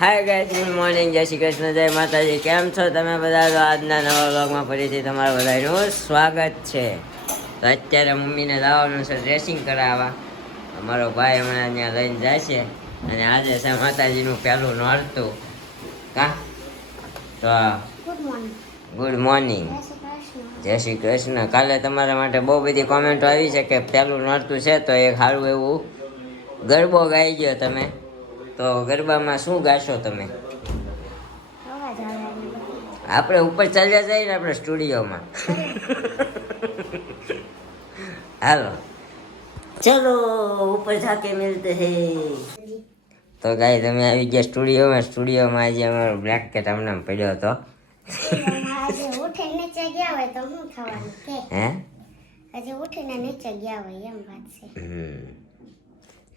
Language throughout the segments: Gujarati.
હાય ગાઈસ, ગુડ મોર્નિંગ, જય શ્રી કૃષ્ણ, જય માતાજી. કેમ છો તમે બધા? તો આજના નવા વ્લોગમાં ફરીથી તમારું બધાનું સ્વાગત છે. તો અત્યારે મમ્મીને લાવવાનું છે ડ્રેસિંગ કરાવવા. અમારો ભાઈ હમણાં ત્યાં લઈને જાય છે. અને આજે છે માતાજીનું પહેલું નોરતું. કા તો ગુડ મોર્નિંગ, જય શ્રી કૃષ્ણ. કાલે તમારા માટે બહુ બધી કોમેન્ટો આવી છે કે પહેલું નોરતું છે તો એક સારું એવું ગરબો ગાઈ ગયો તમે. તો ગરબામાં શું ગાશો તમે? આપણે ઉપર ચાલ્યા જઈએ ને આપણે સ્ટુડિયોમાં. હાલો ચલો ઉપર જાકે મિલતે હે. તો ગાય તમે આવી ગયા સ્ટુડિયોમાં. સ્ટુડિયોમાં આજે અમારો બ્લેન્કેટ અમને પડ્યો હતો.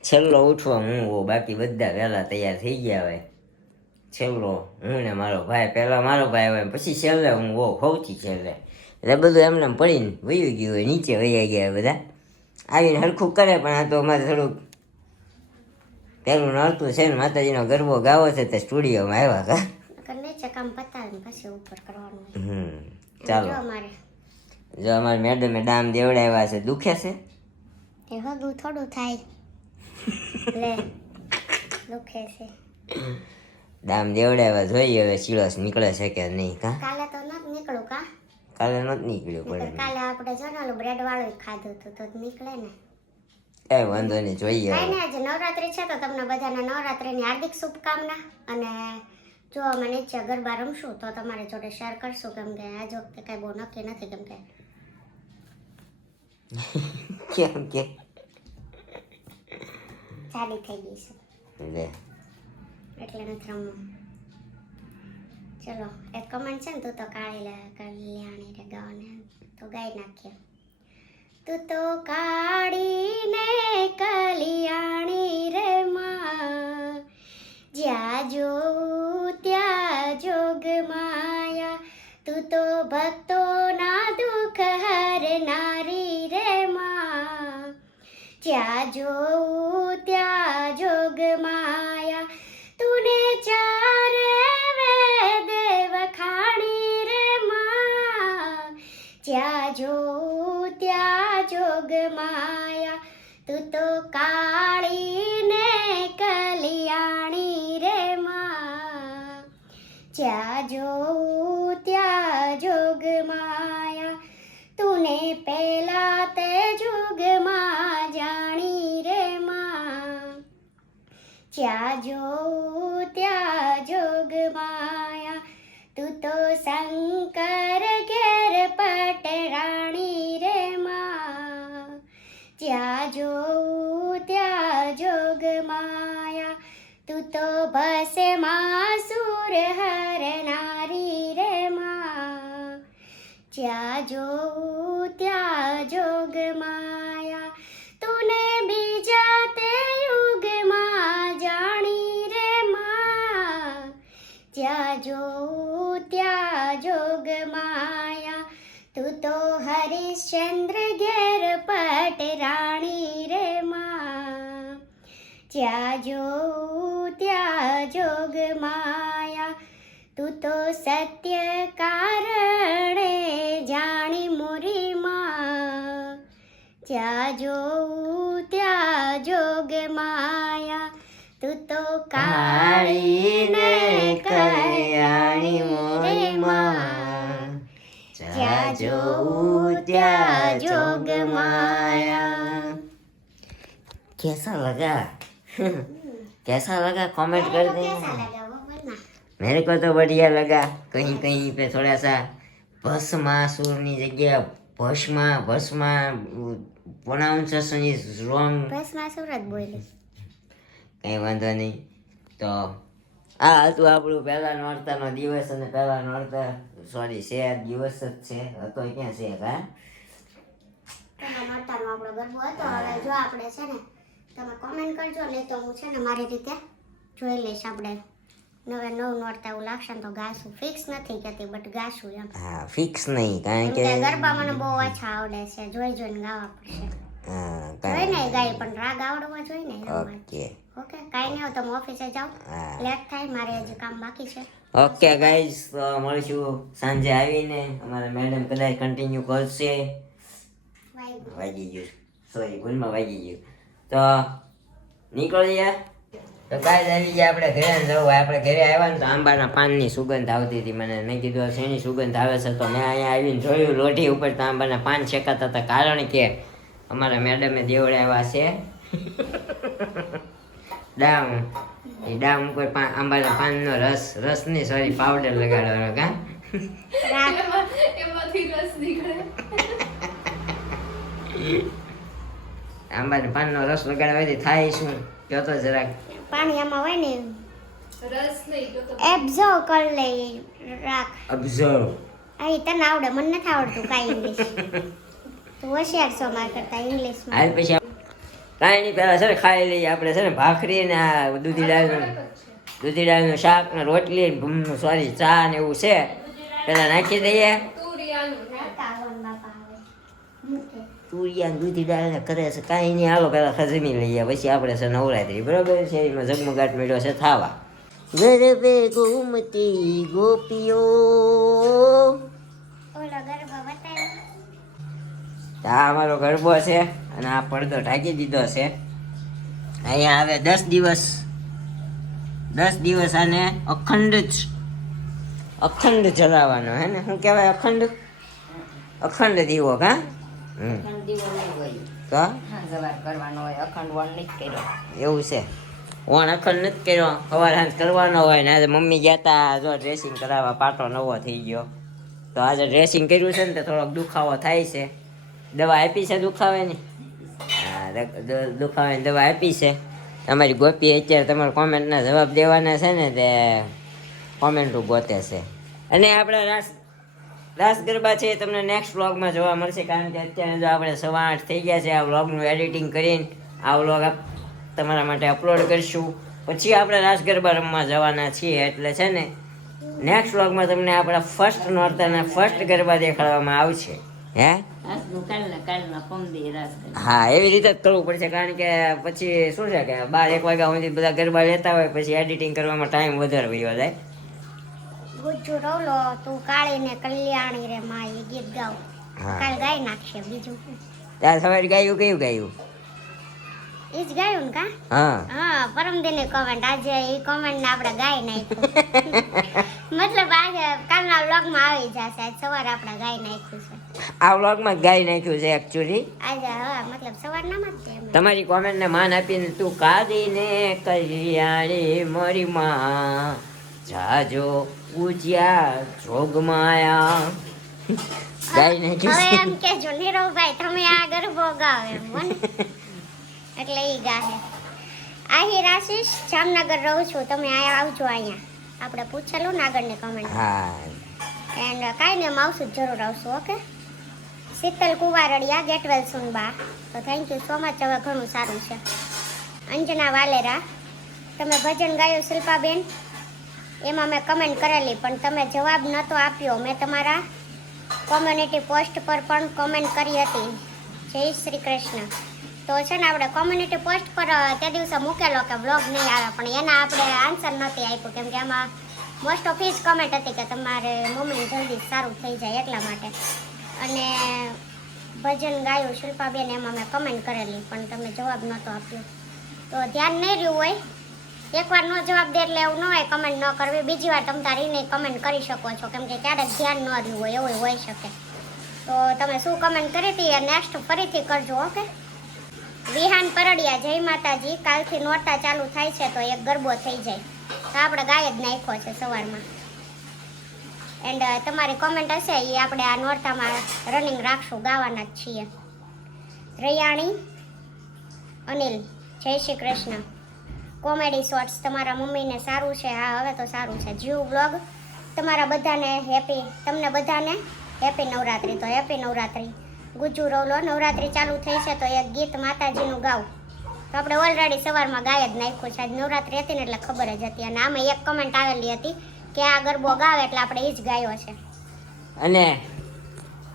છેલ્લો ઉઠવા હું હોઉં, બાકી બધા વહેલા તૈયાર થઈ ગયા હોય. છેલ્લો હું ને મારો ભાઈ, પહેલા મારો ભાઈ હોય પછી છેલ્લે હું હોઉં, સૌથી છેલ્લે. એટલે બધું એમને પડીને વયું ગયું હોય, નીચે વયા ગયા બધા. આવીને હરખું કરે, પણ આ તો અમારે થોડુંક પેલું નડતું છે ને, માતાજીનો ગરબો ગાવો છે તો સ્ટુડિયોમાં આવ્યા કા કામ પતાવીને પછી ઉપર કરવાનું. ચાલો જો અમારે મેડમે ડામ દેવડાવ્યા છે. દુખે છે થોડું થાય દુખે છે. ડામ દેવડાવ્યા, જોઈએ હવે શીળસ નીકળે છે કે નહીં. કા કાલે તો નથી નીકળ્યું. કા કાલે નથી નીકળ્યું, પણ કાલે આપણે જો ને બ્રેડ વાળું ખાધું હતું તો નીકળે ને. એ વાંધો નહીં, જોઈએ. કાંઈ નહીં, આજે નવરાત્રી છે તો તમને બધાને નવરાત્રીની હાર્દિક શુભકામના. અને જો અમે નીચે ગરબા રમશું તો તમારી જોડે શેર કરશું, કેમ કે આજ વખતે કાંઈ બહુ નક્કી નથી, કેમ કે જાડી થઈ ગઈ છે એટલે નથી રમવું. ચલો એક કમેન્ટ છે ને, તું તો કલ્યાણી રે ગાવાને, તો ગાઈ નાખીએ. તું તો કાળી ને કલ્યાણી રે માં, જ્યાં જોઉં ત્યાં જોગ માયા. તું તો ભક્તો ના દુઃખ હરનારી રે માં, જ્યાં જોઉં ત્યાં જોગ માયા. તુને ચાર વેદ વખાણી રે માં, જ્યાં જોઉં ત્યાં જોગ માયા. તું તો કાળી ને કલ્યાણી રે માં, જ્યાં જોઉં ત્યાં જોગ માયા. તુને પહેલા તે જુગમાં જાણી રે માં, જ્યાં જોઉં ત્યાં જોગ માયા. તું તો શંકર ઘેર પટરાણી રે માં, જ્યાં જોઉં ત્યાં જોગ માયા. તું તો ભસ્માસુર હરનારી રે માં, જ્યાં જોઉં ત્યાં જોગ માયા. તુને બીજા તે યુગમાં જાણી રે માં, જ્યાં જોઉં ત્યાં જોગ માયા. તું તો હરિશ્ચંદ્ર ઘેર પટરાણી રે માં, જ્યાં જોઉં ત્યાં જોગ માયા. તું તો સત્ય કારણે જાણી મોરી માં, જ્યાં જોઉં ત્યાં જોગ માયા. તું તો કાળી ને કલ્યાણી મોરી માં, જ્યાં જોઉં ત્યાં જોગ માયા. कैसा लगा? कैसा लगा कमेंट कर देना. मेरे को तो बढ़िया लगा. कहीं कहीं पे थोड़ा सा भस्मासुर ની જગ્યા ભસ્મા પ્રોનાઉન્સિએશન ઇઝ રોંગ. ભસ્માસુર જ બોલી. કઈ વાંધો નહીં. તો આ હતું આપણું પહેલા નોરતાનો દિવસ. અને પહેલા નોરતા સોરી છે દિવસ જ છે, હતો ક્યાં છે. હા પહેલા નોરતાનો આપણો ગરબો હતો. હવે જો આપણે છે ને, તમે કોમેન્ટ કરજો, નહીં તો હું છે ને મારી રીતે જોઈ લઈશ. આપણે નવે નવ નોરતા એવું લાગશે ને તો ગાશું. ફિક્સ નથી કહેતી, બટ ગાશું એમ. હા ફિક્સ નહીં, કારણ કે ગરબા મને બહુ ઓછા આવડે છે, જોઈ જોઈને ગાવા પડશે. જોઈ ને ગાય પણ રાગ આવડવો જોઈએ ને ઓકે ઓકે કાઈ નહીં હોય તમે ઓફિસે જાઓ લેટ થાય મારે હજી કામ બાકી છે ઓકે ગાઈઝ તો મળીશું સાંજે આવીને અમારા મેડમ કદાચ કન્ટિન્યુ કરશે વાગી ગયું સોરી ભૂલમાં વાગી ગયું તો નીકળીએ તો ગાઈઝ આવી ગયા આપણે ઘરે જવું આપણે ઘરે આવ્યા ને તો આંબાના પાનની સુગંધ આવતી હતી મને મેં કીધું શેની સુગંધ આવે છે તો મેં અહીંયા આવીને જોયું લોઢી ઉપર તો આંબાના પાન શેકાતા હતા કારણ કે અમારા મેડમે દેવડાવ્યા છે ડામ એ ડામ ઉપર આંબાના પાનનો રસ નહીં સોરી પાવડર લગાડવાનો કા એમાંથી રસ નીકળે આંબાના પાનનો રસ લગાડવાથી થાય શું કયો તો જરાક પાણી આમાં હોય ને રસ નહીં જો તો એબ્ઝર્વ કરી લે રાખ ઓબ્ઝર્વ આ તને આવડે મને નથી આવડતું કાંઈ ઇંગ્લિશ તું હોશિયાર છો મારા કરતા ઇંગ્લિશમાં હાલ પછી કાંઈ નહીં પહેલાં છે ને ખાઈ લઈએ આપણે છે ને ભાખરી ને આ દૂધી દાળનું શાક ને રોટલી ને સોરી ચા ને એવું છે પહેલાં નાખી દઈએ તુરિયાનું તુરિયા દૂધી દાળ ને કરે છે કાંઈ નહીં હાલો પહેલાં ખજમી લઈએ પછી આપણે છે નવરાત્રી બરાબર છે એમાં ઝગમગાટ મેળ્યો છે થાવા ગરબે ઘૂમતી ગોપીઓ ઓલો ગરબા બતાવ્યો આ અમારો ગરબો છે અને આ પડદો ઢાંકી દીધો છે અહીંયા આવે 10 દિવસ આને અખંડ જલાવવાનો હે ને શું કહેવાય અખંડ દીવો કા તો એવું છે ઓણ અખંડ નથી કર્યો સવાર સાંજ કરવાનો હોય ને આજે મમ્મી ગયા તા જો ડ્રેસિંગ કરાવવા પાટો નવો થઈ ગયો તો આજે ડ્રેસિંગ કર્યું છે ને તો થોડોક દુખાવો થાય છે દવા આપી છે દુખાવે ને હા દુખાવાની દવા આપી છે તમારી ગોપી અત્યારે તમારા કોમેન્ટના જવાબ દેવાના છે ને તે કોમેન્ટો ગોતે છે અને આપણા રાસ ગરબા છે તમને નેક્સ્ટ વ્લોગમાં જોવા મળશે કારણ કે અત્યારે જો આપણે 8:15 થઈ ગયા છે આ વ્લોગનું એડિટિંગ કરીને આ વ્લોગ તમારા માટે અપલોડ કરીશું પછી આપણે રાસ ગરબા રમવા જવાના છીએ એટલે છે ને નેક્સ્ટ વ્લોગમાં તમને આપણા ફર્સ્ટ નોરતાના ફર્સ્ટ ગરબા દેખાડવામાં આવશે હે હા એવી રીતે જ કરવું પડશે કારણ કે પછી શું છે કે 12-1 વાગ્યા સુધી બધા ગરબા લેતા હોય પછી એડિટિંગ કરવામાં ટાઈમ વધારે વયો જાય ગુજ્જુ રવલો તું કાળી ને કલ્યાણી રે માં એ ગીત ગાવ કાલ ગાઈ નાખશે બીજું ત્યાં સવારે ગાયું કયું ગાયું એ જ ગાયું ને કા હા પરમ દિને કોમેન્ટ આજે એ કોમેન્ટ ને આપણે ગાઈ નાખ્યું મતલબ આજે કાલના વ્લોગમાં આવી જશે આજ સવારે આપણે ગાઈ નાખ્યું છે આ વ્લોગમાં ગાઈ નાખ્યું છે એકચ્યુઅલી આજે હા મતલબ સવારનામાં જ છે તમારી કોમેન્ટને માન આપીને તું કાદીને કલ્યાણી મારી માં જાજો પૂજ્યા જોગમાયા ગાઈ નાખ્યું હવે એમ કેજો નીરવભાઈ તમે આ ગરબો ગાવ એમ મને એટલે ઈ ગાહે આહિર આશીષ જામનગર રહું છું તમે આયા આવજો અહીંયા આપણે પૂછેલું ને આગળની કમેન્ટ હા એન્ડ કાંઈ નહીં આવશું જરૂર આવશું ઓકે શીતલ કુવારડિયા ગેટ વેલ સુનબા તો થેન્ક યુ સો મચ હવે ઘણું સારું છે અંજના વાલેરા તમે ભજન ગાયું શિલ્પાબેન એમાં મેં કમેન્ટ કરેલી પણ તમે જવાબ નહોતો આપ્યો મેં તમારા કોમ્યુનિટી પોસ્ટ પર પણ કમેન્ટ કરી હતી જય શ્રી કૃષ્ણ તો છે ને આપણે કોમ્યુનિટી પોસ્ટ પર તે દિવસે મૂકેલો કે વ્લોગ નહીં આવે પણ એના આપણે આન્સર નથી આપ્યું કેમ કે એમાં મોસ્ટ ઓફ જ કમેન્ટ હતી કે તમારે મમ્મીને જલ્દી સારું થઈ જાય એટલા માટે અને ભજન ગાયું શિલ્પાબેન એમાં મેં કમેન્ટ કરેલી પણ તમે જવાબ નહોતો આપ્યો તો ધ્યાન નહીં રહ્યું હોય એકવાર નો જવાબ દે એટલે એવું ન હોય કમેન્ટ ન કરવી બીજી વાર તમે તારીને કમેન્ટ કરી શકો છો કેમ કે ક્યારેક ધ્યાન ન રહ્યું હોય એવું હોઈ શકે તો તમે શું કમેન્ટ કરી હતી એ નેક્સ્ટ ફરીથી કરજો ઓકે વિહાન પરડિયા જય માતાજી કાલથી નોરતા ચાલુ થાય છે તો એક ગરબો થઈ જાય તો આપણે ગાય જ નાખ્યો છે સવારમાં એન્ડ તમારી કોમેન્ટ હશે એ આપણે આ નોરતામાં રનિંગ રાખશું ગાવાના જ છીએ રૈયાણી અનિલ જય શ્રી કૃષ્ણ કોમેડી શોર્ટ્સ તમારા મમ્મીને સારું છે હા હવે તો સારું છે જીવ વ્લોગ તમારા બધાને તમને બધાને હેપી નવરાત્રી તો હેપી નવરાત્રી ગુજ્જુ રવલો નવરાત્રી ચાલુ થઈ છે તો એક ગીત માતાજીનું ગાવ તો આપણે ઓલરેડી સવારમાં ગાય જ નાખ્યું છે આજ નવરાત્રી હતી ને એટલે ખબર જ હતી અને આમાં એક કમેન્ટ આવેલી હતી કે આ ગરબો ગાવે એટલે આપણે એ જ ગાયો છે અને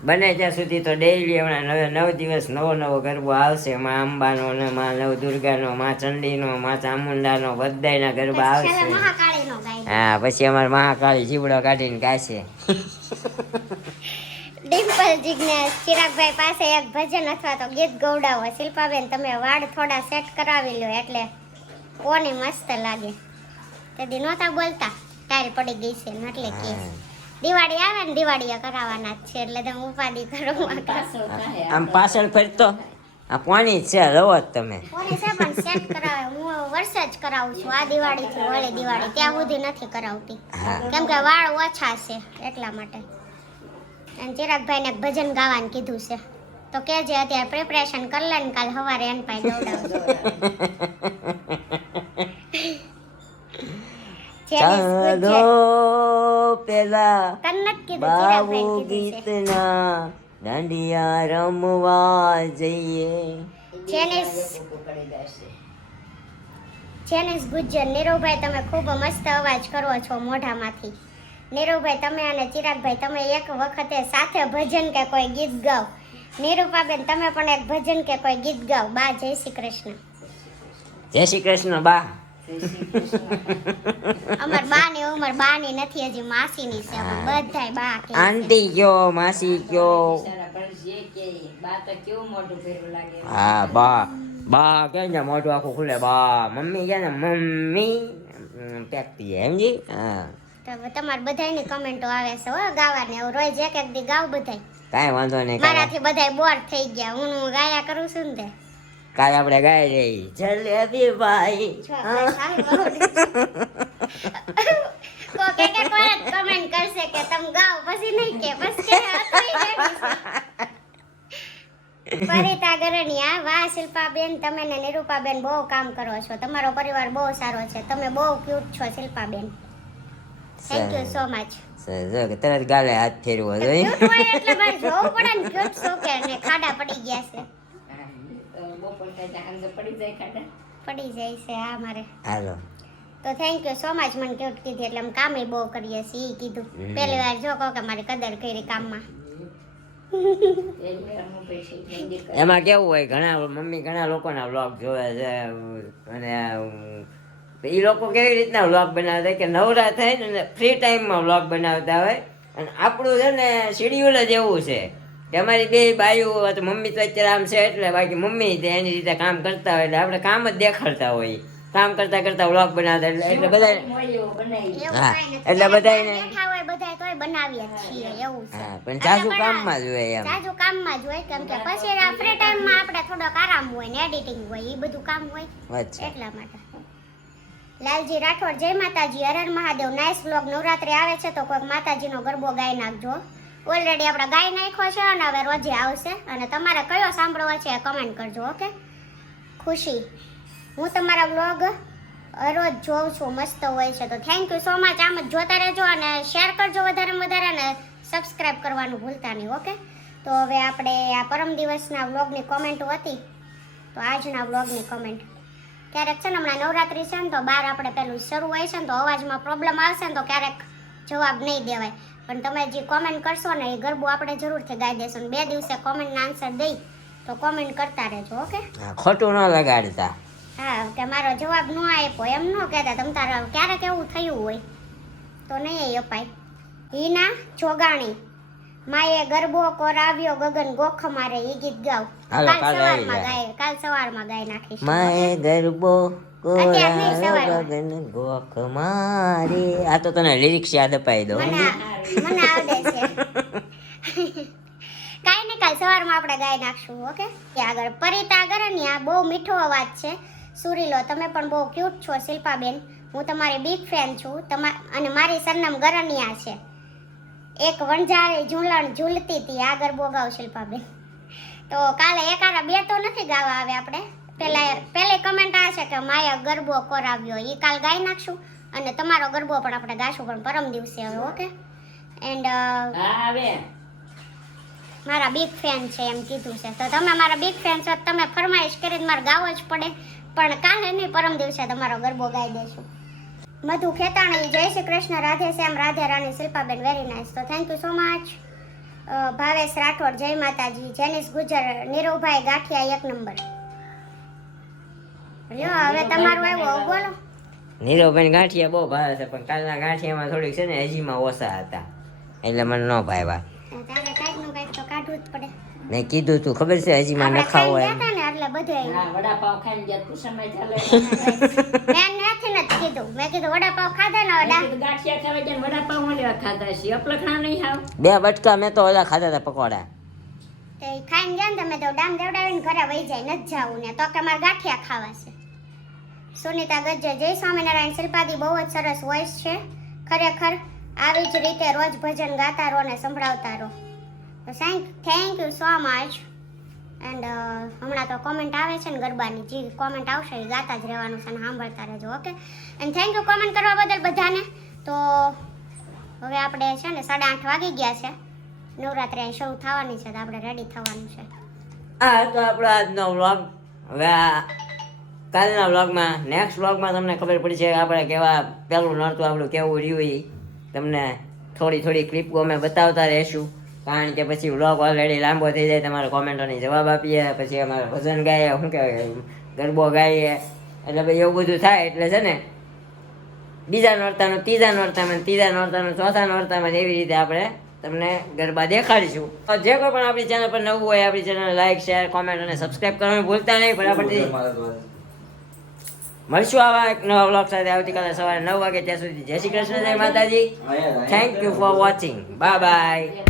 બને ત્યાં સુધી તો ડેઈલી હમણાં 9 દિવસ નવો ગરબો આવશે. માં અંબાનો ને માં નવદુર્ગાનો, માં ચંડીનો, માં ચામુંડાનો, બધાયના ગરબા છેલ્લે આવશે. મહાકાળીનો ગાય. હા, પછી અમારે મહાકાળી જીવડો કાઢીને ગાશે. ડિમ્પલ જિજ્ઞેસ ચિરાગભાઈ પાસે એક ભજન અથવા તો ગીત ગવડાવો. શિલ્પાબેન તમે વાળ થોડા સેટ કરાવી લ્યો એટલે કોને મસ્ત લાગે. તેથી નહોતા બોલતા તારી પડી ગઈ છે ને એટલે કે દિવાળી આવે ને દિવાળીએ કરાવવાના જ છે એટલે તમે ઉપાધિ કરો. આમ પાછળ ફરતો આ પાણી જ છે, રવો જ તમે. કોને છે પણ સેટ કરાવે. હું વર્ષે જ કરાવું છું. આ દિવાળી થી ઓલી દિવાળી ત્યાં સુધી નથી કરાવતી કેમ કે વાળ ઓછા છે એટલા માટે. અને ચિરાગભાઈ ને ભજન ગાવાનું કીધું છે તો કેજે અત્યારે પ્રિપરેશન કરી લે ને કાલ સવારે એન પાસે દોડાવજો. ચાલો પેલા કન્નત કીધું બાબુ ચિરાગભાઈ કીધું છે. ગીતના દાંડિયા રમવા જઈએ. જેનિસ ગુજ્જર નીરવભાઈ તમે ખૂબ મસ્ત અવાજ કરો છો મોઢામાંથી. નીરવભાઈ તમે અને ચિરાગભાઈ તમે એક વખતે સાથે ભજન કે કોઈ ગીત ગાઓ. નીરુપાબેન તમે પણ એક ભજન કે કોઈ ગીત ગાઓ. બા જય શ્રી કૃષ્ણ. જય શ્રી કૃષ્ણ બા. અમાર બા ની ઉંમર બા ની નથી હજી માસીની છે. બધાય બા કે છે. આંટી કયો, માસી કયો. હા બા બા કે ને મોઢું આખું ખુલે બા. મમ્મી કે ને મમ્મી પેકતી સમજી. હા તો તમાર બધાયની કમેન્ટો આવે છે હો ગાવાની. હવે રોજ એક એક દી ગાવ બધાય. કાંઈ વાંધો નહીં. મારાથી બધાય બોર થઈ ગયા. હું ગાયા કરું છું ને તે. કાલ આપણે ગાઈ રહી જલેબી ભાઈ. કોક એક એક વાર કમેન્ટ કરશે કે તમે ગાઓ પછી નહીં કે બસ કે પરિતા ગરણિયા. વાહ શિલ્પાબેન તમે ને નિરૂપાબેન બહુ કામ કરો છો. તમારો પરિવાર બહુ સારો છે. તમે બહુ ક્યુટ છો Shilpaben. Thank you so much. જો કે તરત ગાલે હાથ ફેરવો જોઈએ. ક્યુટ હોય એટલે મારે જોવું પડે ને ક્યુટ શું કે ને ખાડા પડી ગયા છે. પડી જાય છે હા મારે. હાલો તો થેન્ક યુ સો મચ મને ક્યુટ કીધી એટલે અમે કામે બહુ કરીએ છીએ ઈ કીધું. પહેલી વાર જો કહો કે મારી કદર કરી કામમાં. એમાં કેવું હોય ઘણા મમ્મી ઘણા લોકોના વ્લોગ જોવે છે અને એ લોકો કેવી રીતના વ્લોગ બનાવતા કે નવરા થાય ને ફ્રી ટાઈમમાં વ્લોગ બનાવતા હોય. અને આપણું છે ને શેડ્યુલ જ એવું છે કે અમારી બે બાયું તો મમ્મી તો અત્યારે આમ છે એટલે બાકી મમ્મી એની રીતે કામ કરતા હોય એટલે આપણે કામ જ દેખાડતા હોય. કામ કરતા કરતા વ્લોગ બનાવતા એટલે બધા હા એટલે બધાને બેઠા હોય બધાય તોય બનાવીએ જ છીએ એવું છે. હા પણ જાજુ કામમાં જ હોય એમ. જાજુ કામમાં જ હોય કેમ કે પછી ફ્રી ટાઈમમાં આપણે થોડોક આરામ હોય ને એડિટિંગ હોય એ બધું કામ હોય અચ્છા એટલા માટે. લાલજી રાઠોડ જય માતાજી. હર મહાદેવ. Nice vlog. નવરાત્રી આવે છે તો કોઈક માતાજીનો ગરબો ગાઈ નાખજો. ઓલરેડી આપણે ગાઈ નાખ્યો છે અને હવે રોજે આવશે. અને તમારે કયો સાંભળવો છે એ કમેન્ટ કરજો. ઓકે ખુશી હું તમારા વ્લોગ રોજ જોઉં છું મસ્ત હોય છે. તો થેન્ક યુ સો મચ. આમ જ જોતા રહેજો અને શેર કરજો વધારે વધારે અને સબસ્ક્રાઇબ કરવાનું ભૂલતા નહીં. ઓકે તો હવે આપણે આ પરમ દિવસના વ્લોગની કોમેન્ટો હતી તો આજના વ્લોગની કમેન્ટ. ક્યારેક છે ને હમણાં નવરાત્રી છે ને તો બહાર આપણે પેલું શરૂ હોય છે ને તો અવાજમાં પ્રોબ્લેમ આવશે ને તો ક્યારેક જવાબ નહીં દેવાય. પણ તમે જે કોમેન્ટ કરશો ને એ ગરબો આપણે જરૂરથી ગાઈ દેશું. 2 દિવસે કોમેન્ટના આન્સર દઈ તો કોમેન્ટ કરતા રહેજો. ઓકે ખોટું ન લગાડતા. હા કે મારો જવાબ ન આપ્યો એમ ન કહેતા. તમ તારા ક્યારેક એવું થયું હોય તો નહીં અપાય. હિના જોગાણી માએ ગરબો કોરાવ્યો ગગન ગોખ મારે ઈ ગીત ગાવ. કાલ સવારમાં ગાઈ નાખીશ. માએ ગરબો કોરાવ્યો ગગન ગોખ મારે. આ તો તને લિરિક્સ યાદ અપાઈ દો. મને આવડે છે. કાઈ ને કાલ સવારમાં આપણે ગાઈ નાખશું. ઓકે આગળ પરિતા ગરણિયા બહુ મીઠો અવાજ છે. સુરીલો તમે પણ બહુ ક્યુટ છો શિલ્પાબેન. હું તમારી બિગ ફેન છું. અને મારી સરનામ ગરણિયા છે. એક વણઝારી ઝૂલણ ઝૂલતી હતી. આ ગરબો ગાવ શિલ્પાબેન. તો કાલે એકારા 2 તો નથી ગાવા આવે આપણે. પહેલી કમેન્ટ આ છે કે માયા ગરબો કોરાવ્યો એ કાલ ગાઈ નાખશું. અને તમારો ગરબો પણ આપણે ગાશું પણ પરમ દિવસે હવે. ઓકે એન્ડ મારા બિગ ફેન છે એમ કીધું છે. તો તમે મારા બિગ ફેન છો તમે ફરમાઈશ કરીને મારે ગાવો જ પડે. પણ કાલે નહીં પરમ દિવસે તમારો ગરબો ગાઈ દેશું. મધુ ખેતાણી જય શ્રી કૃષ્ણ. રાધે શ્યામ રાધે રાણી શિલ્પાબેન વેરી નાઇસ. તો thank you so much. Bhavesh Rathod જય માતાજી, જેનિસ ગુજર, નીરવભાઈ ગાંઠિયા 1 નંબર. લ્યો હવે તમારું આવ્યું, હવે બોલો. નીરવભાઈ ગાંઠિયા બહુ ભાવે છે, પણ કાલના ગાંઠિયામાં થોડીક છે ને હજીમાં ઓછા હતા, એટલે મને ન ભાવ્યા. તારે કાંઈક નું કાંઈક તો કાઢવું જ પડે. ને કીધું તું ખબર છે હજીમાં આપણે નખાવો ખાઈને એમ. ગયા હતા ને એટલે બધે વડાપાવ ખાઈને ગયા તું સમય ચાલે મેં નથી નથી કીધું, મેં કીધું વડાપાવ ખાધા ને વડા ગાંઠિયા ખાવા જાય વડાપાવ મળ્યા ખાધા છે અપલખણા નહીં આવ 2 બટકા મેં તો ઓલા ખાધા હતા પકોડા. તે ખાઈને ગયા ને તમે તો ડામ દેવડાવીને ઘરે વહી જાય, નથી જાવું ને તો કે મારે ગાંઠિયા ખાવા છે. સુનિતા ગજ્જર જય સ્વામિનારાયણ. શિલ્પાદી બહુ જ સરસ વોઇસ છે ખરેખર, આવી જ રીતે રોજ ભજન ગાતા રહો ને સંભળાવતા રહો. તો thank you so much. And હમણાં તો કોમેન્ટ આવે છે ને ગરબાની, જે કોમેન્ટ આવશે એ ગાતા જ રહેવાનું છે અને સાંભળતા રહેજો. Okay, and thank you comment કરવા બદલ બધાને. તો હવે આપણે છે ને 8:30 વાગી ગયા છે, નવરાત્રી અહીં શરૂ થવાની છે, તો આપણે રેડી થવાનું છે. આ તો આપણો આજનો વ્લોગ. હવે આ કાલના વ્લોગમાં, નેક્સ્ટ વ્લોગમાં તમને ખબર પડી છે આપણે કેવા પહેલું નોરતું આપણું કેવું રહ્યું એ તમને થોડી ક્લિપો અમે બતાવતા રહીશું, કારણ કે પછી વ્લોગ ઓલરેડી લાંબો થઈ જાય, તમારા કોમેન્ટોની જવાબ આપીએ, પછી અમારે ભજન ગાઈએ, શું કહેવાય ગરબો ગાઈએ, એટલે ભાઈ એવું બધું થાય. એટલે છે ને બીજા નોરતાનું, ત્રીજા નોરતામાં, ત્રીજા નોરતાનું, ચોથા નોરતામાં એવી રીતે આપણે તમને ગરબા દેખાડીશું. તો જે કોઈ પણ આપણી ચેનલ પર નવું હોય, આપણી ચેનલ લાઈક, શેર, કોમેન્ટ અને સબસ્ક્રાઈબ કરવાનું ભૂલતા નહીં. ફટાફટ મળશું આવા એક નવા વ્લોગ સાથે આવતીકાલે સવારે 9 વાગે. ત્યાં સુધી જય શ્રી કૃષ્ણ, જય માતાજી. Thank you for watching. Bye bye.